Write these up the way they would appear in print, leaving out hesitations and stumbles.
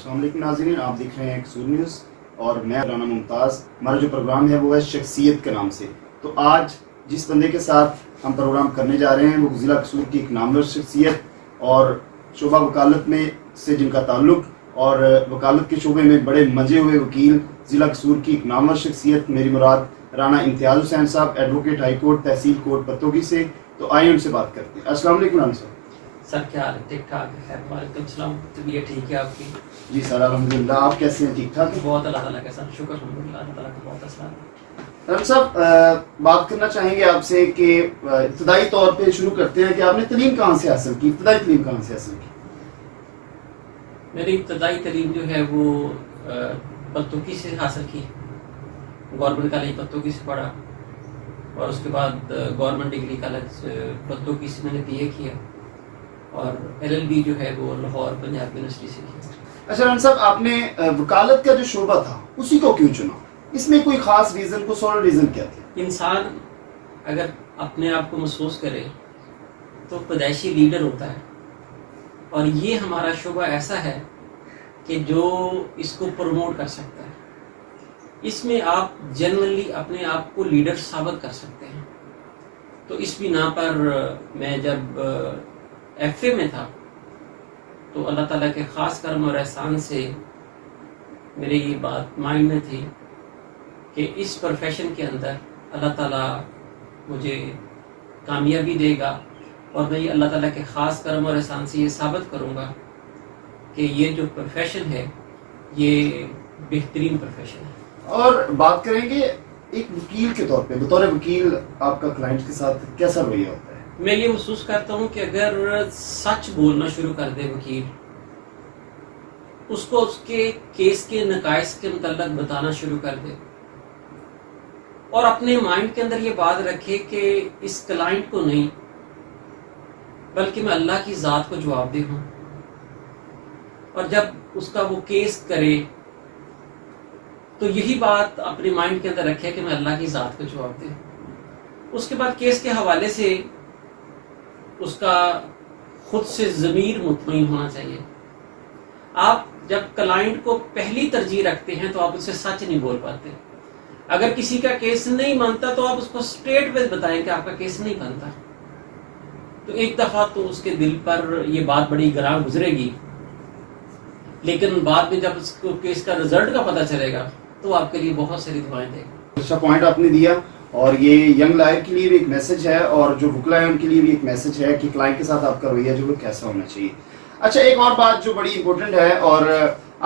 السلام علیکم ناظرین، آپ دیکھ رہے ہیں قصور نیوز اور میں رانا ممتاز۔ ہمارا جو پروگرام ہے وہ ہے شخصیت کے نام سے۔ تو آج جس بندے کے ساتھ ہم پروگرام کرنے جا رہے ہیں وہ ضلع قصور کی ایک نامور شخصیت اور شعبہ وکالت میں سے جن کا تعلق اور وکالت کے شعبے میں بڑے مزے ہوئے وکیل، ضلع قصور کی ایک نامور شخصیت، میری مراد رانا امتیاز حسین صاحب، ایڈوکیٹ ہائی کورٹ تحصیل کوٹ پتوکی سے۔ تو آئیے ان سے بات کرتے ہیں۔ السلام علیکم رانا صاحب۔ سر کیا حال ہے؟ ٹھیک ٹھاک ہے؟ وعلیکم السلام۔ طبیعت ٹھیک ہے آپ کی؟ جی سر الحمدللہ، آپ کیسے ہیں؟ ٹھیک ٹھاک؟ بہت اللہ تعالیٰ کا سر شکر، الحمدللہ اللہ تعالیٰ کا بہت احسان ہے۔ رانا صاحب بات کرنا چاہیں گے آپ سے کہ ابتدائی طور پہ شروع کرتے ہیں کہ آپ نے تعلیم کہاں سے حاصل کی، ابتدائی تعلیم کہاں سے حاصل کی؟ میری ابتدائی تعلیم جو ہے وہ پتوکی سے حاصل کی، گورنمنٹ کالج پتوکی سے پڑھا، اور اس کے بعد گورنمنٹ ڈگری کالج پتوکی سے میں نے بی اے کیا، اور ایل ایل بی جو ہے وہ لاہور پنجاب یونیورسٹی سے کیا۔ اچھا رانا صاحب، آپ نے وکالت کا جو شعبہ تھا اسی کو کیوں چنا؟ اس میں کوئی خاص ریزن، کوئی سولid ریزن کیا تھا؟ انسان اگر اپنے آپ کو محسوس کرے تو پیدائشی لیڈر ہوتا ہے، اور یہ ہمارا شعبہ ایسا ہے کہ جو اس کو پروموٹ کر سکتا ہے۔ اس میں آپ جنرلی اپنے آپ کو لیڈر ثابت کر سکتے ہیں۔ تو اس بنا پر میں جب ایف اے میں تھا تو اللہ تعالیٰ کے خاص کرم اور احسان سے میرے یہ بات مائنڈ میں تھی کہ اس پروفیشن کے اندر اللہ تعالیٰ مجھے کامیابی دے گا، اور میں یہ اللہ تعالیٰ کے خاص کرم اور احسان سے یہ ثابت کروں گا کہ یہ جو پروفیشن ہے یہ بہترین پروفیشن ہے۔ اور بات کریں گے ایک وکیل کے طور پہ، بطور وکیل آپ کا کلائنٹ کے ساتھ کیسا رویہ ہوتا ہے؟ میں یہ محسوس کرتا ہوں کہ اگر سچ بولنا شروع کر دے وکیل، اس کو اس کے کیس کے نقائص کے متعلق بتانا شروع کر دے، اور اپنے مائنڈ کے اندر یہ بات رکھے کہ اس کلائنٹ کو نہیں بلکہ میں اللہ کی ذات کو جواب دہ ہوں، اور جب اس کا وہ کیس کرے تو یہی بات اپنے مائنڈ کے اندر رکھے کہ میں اللہ کی ذات کو جواب دے۔ اس کے بعد کیس کے حوالے سے اس کا خود سے ضمیر مطمئن ہونا چاہیے۔ آپ جب کلائنٹ کو پہلی ترجیح رکھتے ہیں تو آپ اس سے سچ نہیں بول پاتے۔ اگر کسی کا کیس نہیں مانتا تو آپ اس کو سٹریٹ ویز بتائیں کہ آپ کا کیس نہیں بنتا۔ تو ایک دفعہ تو اس کے دل پر یہ بات بڑی گراں گزرے گی، لیکن بعد میں جب اس کو کیس کا رزلٹ کا پتہ چلے گا تو آپ کے لیے بہت ساری دعائیں دے گا۔ اچھا پوائنٹ آپ نے دیا، اور یہ ینگ لائر کے لیے بھی ایک میسج ہے، اور جو وکلا ہے ان کے لیے بھی ایک میسج ہے کہ کلائنٹ کے ساتھ آپ کا رویہ جو ہے کیسا ہونا چاہیے۔ اچھا ایک اور بات جو بڑی امپورٹنٹ ہے، اور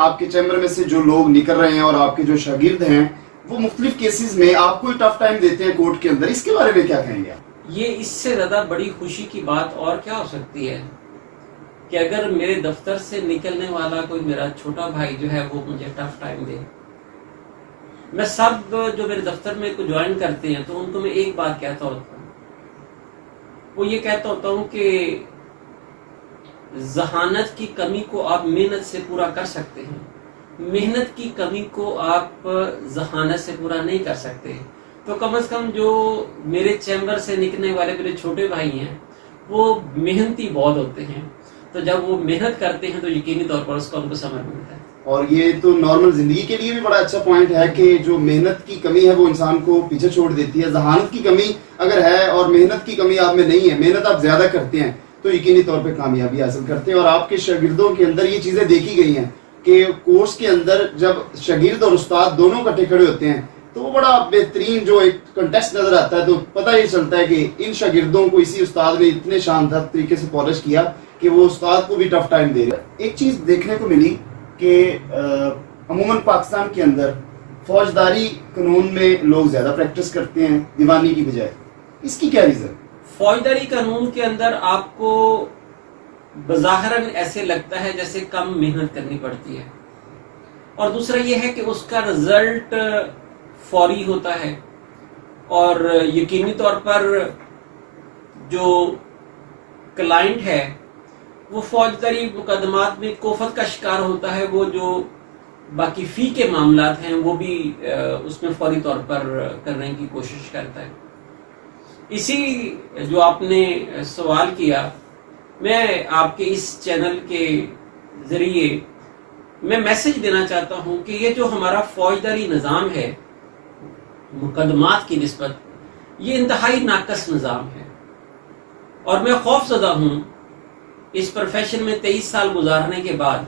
آپ کے چیمبر میں سے جو لوگ نکل رہے ہیں اور آپ کے جو شاگرد ہیں وہ مختلف کیسز میں آپ کو ٹف ٹائم دیتے ہیں کورٹ کے اندر، اس کے بارے میں کیا کہیں گے آپ؟ یہ اس سے زیادہ بڑی خوشی کی بات اور کیا ہو سکتی ہے کہ اگر میرے دفتر سے نکلنے والا کوئی میرا چھوٹا بھائی جو ہے وہ مجھے ٹف ٹائم دے۔ میں سب جو میرے دفتر میں جوائن کرتے ہیں تو ان کو میں ایک بات کہتا ہوتا ہوں، وہ یہ کہتا ہوتا ہوں کہ ذہانت کی کمی کو آپ محنت سے پورا کر سکتے ہیں، محنت کی کمی کو آپ ذہانت سے پورا نہیں کر سکتے۔ تو کم از کم جو میرے چیمبر سے نکلنے والے میرے چھوٹے بھائی ہیں وہ محنتی بہت ہوتے ہیں، تو جب وہ محنت کرتے ہیں تو یقینی طور پر اس کو ان کو ثمر ملتا ہے۔ اور یہ تو نارمل زندگی کے لیے بھی بڑا اچھا پوائنٹ ہے کہ جو محنت کی کمی ہے وہ انسان کو پیچھے چھوڑ دیتی ہے۔ ذہانت کی کمی اگر ہے اور محنت کی کمی آپ میں نہیں ہے، محنت آپ زیادہ کرتے ہیں تو یقینی طور پہ کامیابی حاصل کرتے ہیں۔ اور آپ کے شاگردوں کے اندر یہ چیزیں دیکھی گئی ہیں کہ کورس کے اندر جب شاگرد اور استاد دونوں اکٹھے کھڑے ہوتے ہیں تو وہ بڑا بہترین جو ایک کنٹیسٹ نظر آتا ہے، تو پتہ یہ چلتا ہے کہ ان شاگردوں کو اسی استاد نے اتنے شاندار طریقے سے پالش کیا کہ وہ استاد کو بھی ٹف ٹائم دے رہے ہیں۔ ایک چیز دیکھنے کو ملی کہ عموماً پاکستان کے اندر فوجداری قانون میں لوگ زیادہ پریکٹس کرتے ہیں دیوانی کی بجائے، اس کی کیا ریزن؟ فوجداری قانون کے اندر آپ کو بظاہراً ایسے لگتا ہے جیسے کم محنت کرنی پڑتی ہے، اور دوسرا یہ ہے کہ اس کا رزلٹ فوری ہوتا ہے، اور یقینی طور پر جو کلائنٹ ہے وہ فوجداری مقدمات میں کوفت کا شکار ہوتا ہے، وہ جو باقی فی کے معاملات ہیں وہ بھی اس میں فوری طور پر کرنے کی کوشش کرتا ہے۔ اسی جو آپ نے سوال کیا، میں آپ کے اس چینل کے ذریعے میں میسج دینا چاہتا ہوں کہ یہ جو ہمارا فوجداری نظام ہے مقدمات کی نسبت، یہ انتہائی ناقص نظام ہے، اور میں خوف زدہ ہوں اس پروفیشن میں 23 سال گزارنے کے بعد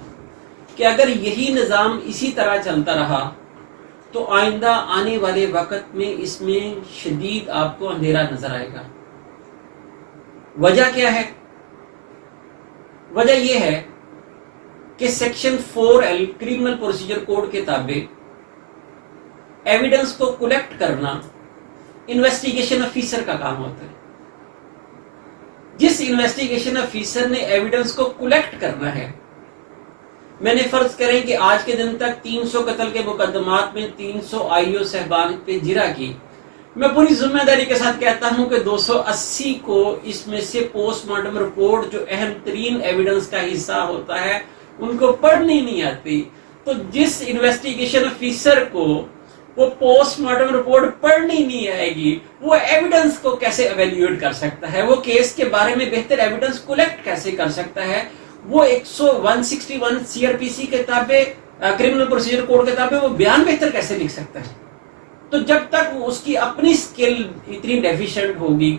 کہ اگر یہی نظام اسی طرح چلتا رہا تو آئندہ آنے والے وقت میں اس میں شدید آپ کو اندھیرا نظر آئے گا۔ وجہ کیا ہے؟ وجہ یہ ہے کہ section 4L criminal procedure code کے تابع ایویڈنس کو کلیکٹ کرنا انویسٹیگیشن افیسر کا کام ہوتا ہے۔ جس انویسٹیگیشن افیسر نے ایویڈنس کو کلیکٹ کرنا ہے، میں نے فرض کریں کہ آج کے دن تک 300 قتل کے مقدمات میں 300 آئیو صاحبان پہ جرا کی، میں پوری ذمہ داری کے ساتھ کہتا ہوں کہ 280 کو اس میں سے پوسٹ مارٹم رپورٹ جو اہم ترین ایویڈنس کا حصہ ہوتا ہے ان کو پڑھنی نہیں آتی۔ تو جس انویسٹیگیشن افیسر کو وہ پوسٹ مارٹم رپورٹ پڑھنی نہیں آئے گی، وہ ایویڈنس کو کیسے ایویلیویٹ کر سکتا ہے؟ وہ کیس کے بارے میں بہتر ایویڈنس کلیکٹ کیسے کر سکتا ہے؟ وہ 161 CRPC کے تابع کرمنل پروسیجر کوڈ کے تابع وہ بیان بہتر کیسے لکھ سکتا ہے؟ تو جب تک اس کی اپنی سکل اتنی ڈیفیشنٹ ہوگی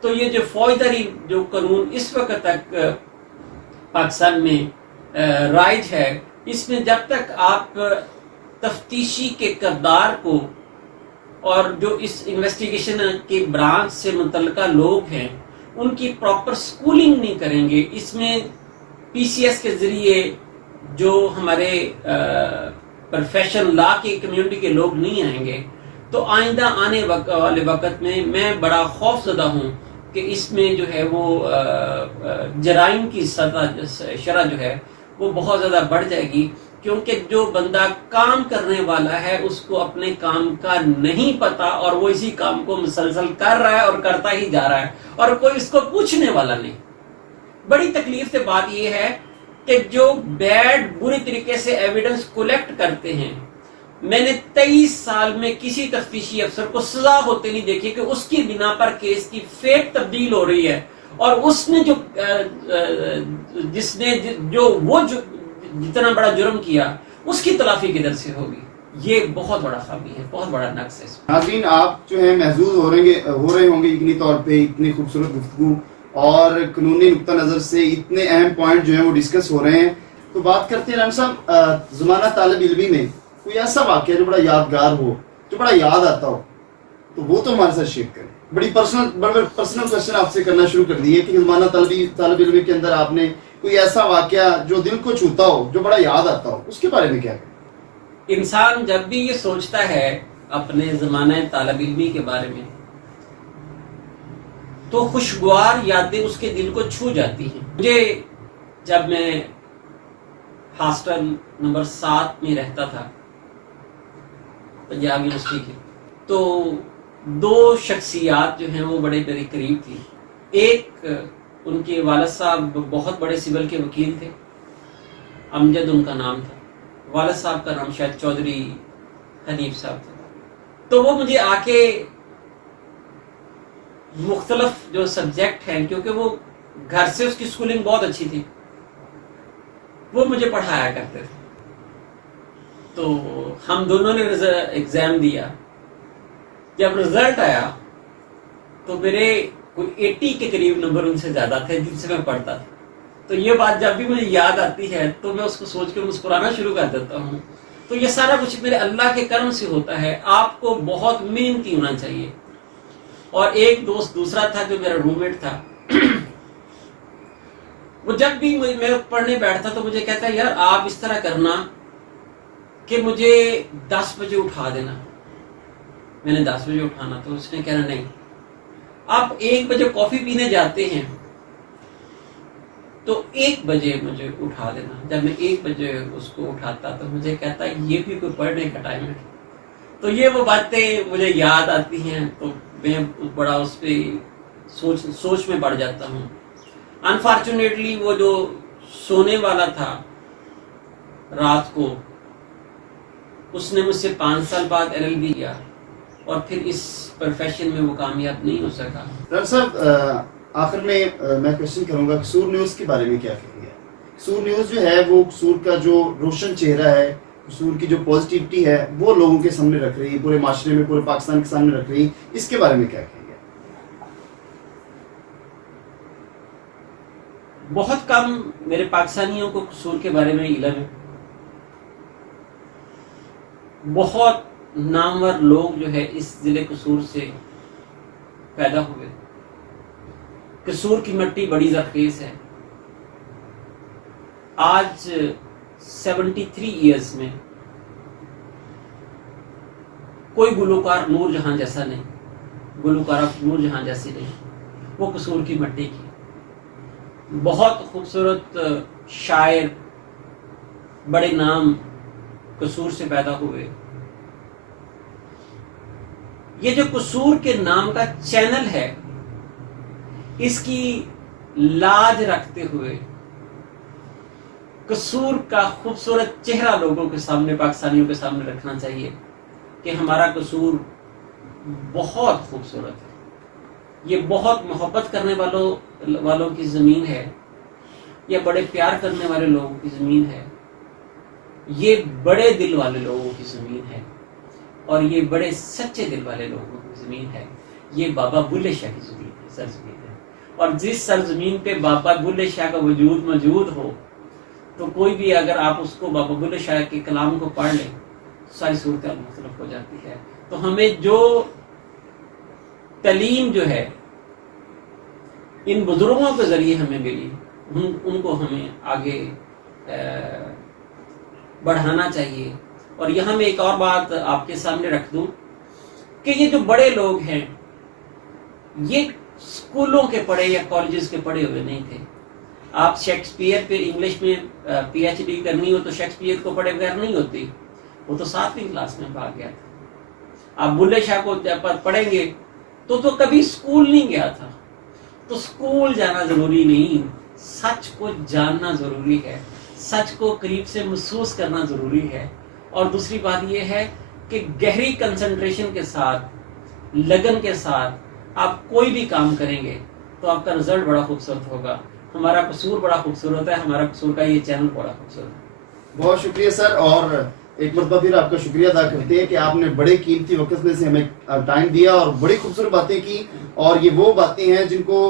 تو یہ جو فوجداری جو قانون اس وقت تک پاکستان میں رائج ہے، اس میں جب تک آپ تفتیشی کے کردار کو اور جو اس انویسٹیگیشن کے برانچ سے متعلقہ لوگ ہیں ان کی پراپر سکولنگ نہیں کریں گے، اس میں PCS کے ذریعے جو ہمارے پروفیشن لا کی کمیونٹی کے لوگ نہیں آئیں گے، تو آئندہ آنے والے وقت میں بڑا خوف زدہ ہوں کہ اس میں جو ہے وہ جرائم کی شرح جو ہے وہ بہت زیادہ بڑھ جائے گی، کیونکہ جو بندہ کام کرنے والا ہے اس کو اپنے کام کا نہیں پتا اور وہ اسی کام کو مسلسل کر رہا ہے اور کرتا ہی جا رہا ہے اور کوئی اس کو پوچھنے والا نہیں۔ بڑی تکلیف سے بات یہ ہے کہ جو بری طریقے سے ایویڈنس کلیکٹ کرتے ہیں، میں نے 23 سال میں کسی تفتیشی افسر کو سزا ہوتے نہیں دیکھی کہ اس کی بنا پر کیس کی فیٹ تبدیل ہو رہی ہے اور اس نے جتنا بڑا جرم کیا اس کی تلافی کدھر سے ہوگی؟ یہ بہت بڑا خامی ہے، بہت بڑا نقص ہے۔ ناظرین، آپ جو ہے محظوظ ہو رہے ہوں گے یقینی طور پہ اتنی خوبصورت گفتگو اور قانونی نقطہ نظر سے اتنے اہم پوائنٹ جو ہیں وہ ڈسکس ہو رہے ہیں۔ تو بات کرتے ہیں رحم صاحب، زمانہ طالب علمی میں کوئی ایسا واقعہ جو بڑا یادگار ہو، جو بڑا یاد آتا ہو، تو وہ تو ہمارے ساتھ شیئر کریں۔ بڑے پرسنل کوشچن آپ سے کرنا شروع کر دیے کہ زمانہ طالب علمی کے اندر آپ نے کوئی ایسا واقعہ جو دل کو چھوتا ہو، جو بڑا یاد آتا ہو، اس کے بارے میں کیا کہیں؟ انسان جب بھی یہ سوچتا ہے اپنے زمانہ طالب علمی کے بارے میں تو خوشگوار یادیں اس کے دل کو چھو جاتی ہیں۔ مجھے جب میں ہاسٹل نمبر 7 میں رہتا تھا پنجاب یونیورسٹی کی، تو 2 شخصیات جو ہیں وہ بڑے میرے قریب تھی۔ ایک ان کے والد صاحب بہت بڑے سول کے وکیل تھے، امجد ان کا نام تھا، والد صاحب کا نام شاید چودھری حنیف صاحب تھا۔ تو وہ مجھے آ کے مختلف جو سبجیکٹ ہیں، کیونکہ وہ گھر سے اس کی سکولنگ بہت اچھی تھی، وہ مجھے پڑھایا کرتے تھے۔ تو ہم دونوں نے ایگزام دیا، جب رزلٹ آیا تو میرے کوئی 80 کے قریب نمبر ان سے زیادہ تھے جن سے میں پڑھتا تھا۔ تو یہ بات جب بھی مجھے یاد آتی ہے تو میں اس کو سوچ کے مسکرانا شروع کر دیتا ہوں۔ تو یہ سارا کچھ میرے اللہ کے کرم سے ہوتا ہے۔ آپ کو بہت محنتی ہونا چاہیے۔ اور ایک دوست دوسرا تھا جو میرا روم میٹ تھا، وہ جب بھی میں پڑھنے بیٹھتا تو مجھے کہتا ہے یار آپ اس طرح کرنا کہ مجھے 10 بجے اٹھا دینا۔ میں نے 10 بجے اٹھانا تو اس نے کہنا نہیں، آپ 1 بجے کافی پینے جاتے ہیں تو 1 بجے مجھے اٹھا دینا۔ جب میں 1 بجے اس کو اٹھاتا تو مجھے کہتا یہ بھی کوئی پڑھنے کا ٹائم ہے۔ تو یہ وہ باتیں مجھے یاد آتی ہیں تو میں بڑا اس پہ سوچ میں پڑ جاتا ہوں۔ انفارچونیٹلی وہ جو سونے والا تھا رات کو، اس نے مجھ سے 5 سال بعد LLB کیا اور پھر اس پروفیشن میں وہ کامیاب نہیں ہو سکا۔ ڈاکٹر صاحب، آخر میں کوشچن کروں گا، قصور نیوز کے بارے میں کیا کہیں گے؟ قصور نیوز جو ہے وہ قصور کا جو روشن چہرہ ہے, قصور کی جو پازیٹیوٹی ہے وہ لوگوں کے سامنے رکھ رہی ہے, پورے معاشرے میں, پورے پاکستان کے سامنے رکھ رہی ہے. اس کے بارے میں کیا کہیں گے؟ بہت کم میرے پاکستانیوں کو قصور کے بارے میں علم ہے. بہت نامور لوگ جو ہے اس ضلع قصور سے پیدا ہوئے. قصور کی مٹی بڑی زرخیز ہے. آج 73 ایئرز میں کوئی گلوکار نور جہاں جیسا نہیں, گلوکارہ نور جہاں جیسی نہیں, وہ قصور کی مٹی کی. بہت خوبصورت شاعر, بڑے نام قصور سے پیدا ہوئے. یہ جو قصور کے نام کا چینل ہے, اس کی لاج رکھتے ہوئے قصور کا خوبصورت چہرہ لوگوں کے سامنے, پاکستانیوں کے سامنے رکھنا چاہیے کہ ہمارا قصور بہت خوبصورت ہے. یہ بہت محبت کرنے والوں کی زمین ہے, یہ بڑے پیار کرنے والے لوگوں کی زمین ہے, یہ بڑے دل والے لوگوں کی زمین ہے, اور یہ بڑے سچے دل والے لوگوں کی زمین ہے. یہ بابا بلے شاہ کی زمین ہے, سرزمین ہے. اور جس سرزمین پہ بابا بلے شاہ کا وجود موجود ہو, تو کوئی بھی اگر آپ اس کو بابا بلے شاہ کے کلام کو پڑھ لیں, ساری صورتحال مختلف ہو جاتی ہے. تو ہمیں جو تعلیم جو ہے ان بزرگوں کے ذریعے ہمیں ملی, ان کو ہمیں آگے بڑھانا چاہیے. اور یہاں میں ایک اور بات آپ کے سامنے رکھ دوں کہ یہ جو بڑے لوگ ہیں, یہ اسکولوں کے پڑھے یا کالجز کے پڑھے ہوئے نہیں تھے. آپ شیکسپیئر پہ انگلش میں پی ایچ ڈی کرنی ہو تو شیکسپیئر کو پڑھے بغیر نہیں ہوتی, وہ تو 7ویں کلاس میں بھاگ گیا تھا. آپ بلے شاہ کو پڑھیں گے تو کبھی اسکول نہیں گیا تھا. تو اسکول جانا ضروری نہیں, سچ کو جاننا ضروری ہے, سچ کو قریب سے محسوس کرنا ضروری ہے. اور دوسری بات یہ ہے کہ گہری کنسنٹریشن کے ساتھ, لگن کے ساتھ آپ کوئی بھی کام کریں گے تو آپ کا رزلٹ بڑا خوبصورت ہوگا. ہمارا قصور بڑا خوبصورت ہے, ہمارا قصور کا یہ چینل بڑا خوبصورت ہے. بہت شکریہ سر, اور ایک مرتبہ پھر آپ کا شکریہ ادا کرتے ہیں کہ آپ نے بڑے قیمتی وقت میں سے ہمیں ٹائم دیا اور بڑی خوبصورت باتیں کی. اور یہ وہ باتیں ہیں جن کو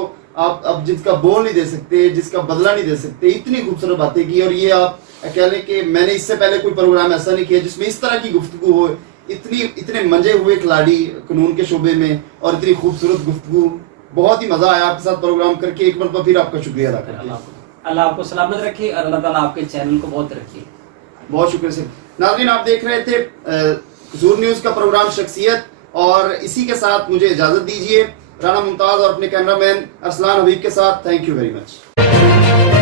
آپ اب جس کا بول نہیں دے سکتے, جس کا بدلہ نہیں دے سکتے, اتنی خوبصورت باتیں کی. اور یہ آپ کہہ لیں کہ میں نے اس سے پہلے کوئی پروگرام ایسا نہیں کیا جس میں اس طرح کی گفتگو ہو, اتنے منجے ہوئے کھلاڑی قانون کے شعبے میں, اور اتنی خوبصورت گفتگو. بہت ہی مزہ آیا آپ کے ساتھ پروگرام کر کے. ایک مرتبہ پھر آپ کا شکریہ ادا کرتے ہیں. اللہ آپ کو سلامت رکھے اور اللہ تعالیٰ آپ کے چینل کو بہت رکھے. بہت شکریہ سر. ناظرین, آپ دیکھ رہے تھے قصور نیوز کا پروگرام شخصیت, اور اسی کے ساتھ مجھے اجازت دیجیے رانا ممتاز اور اپنے کیمرہ مین ارسلان حبیب کے ساتھ. Thank you very much.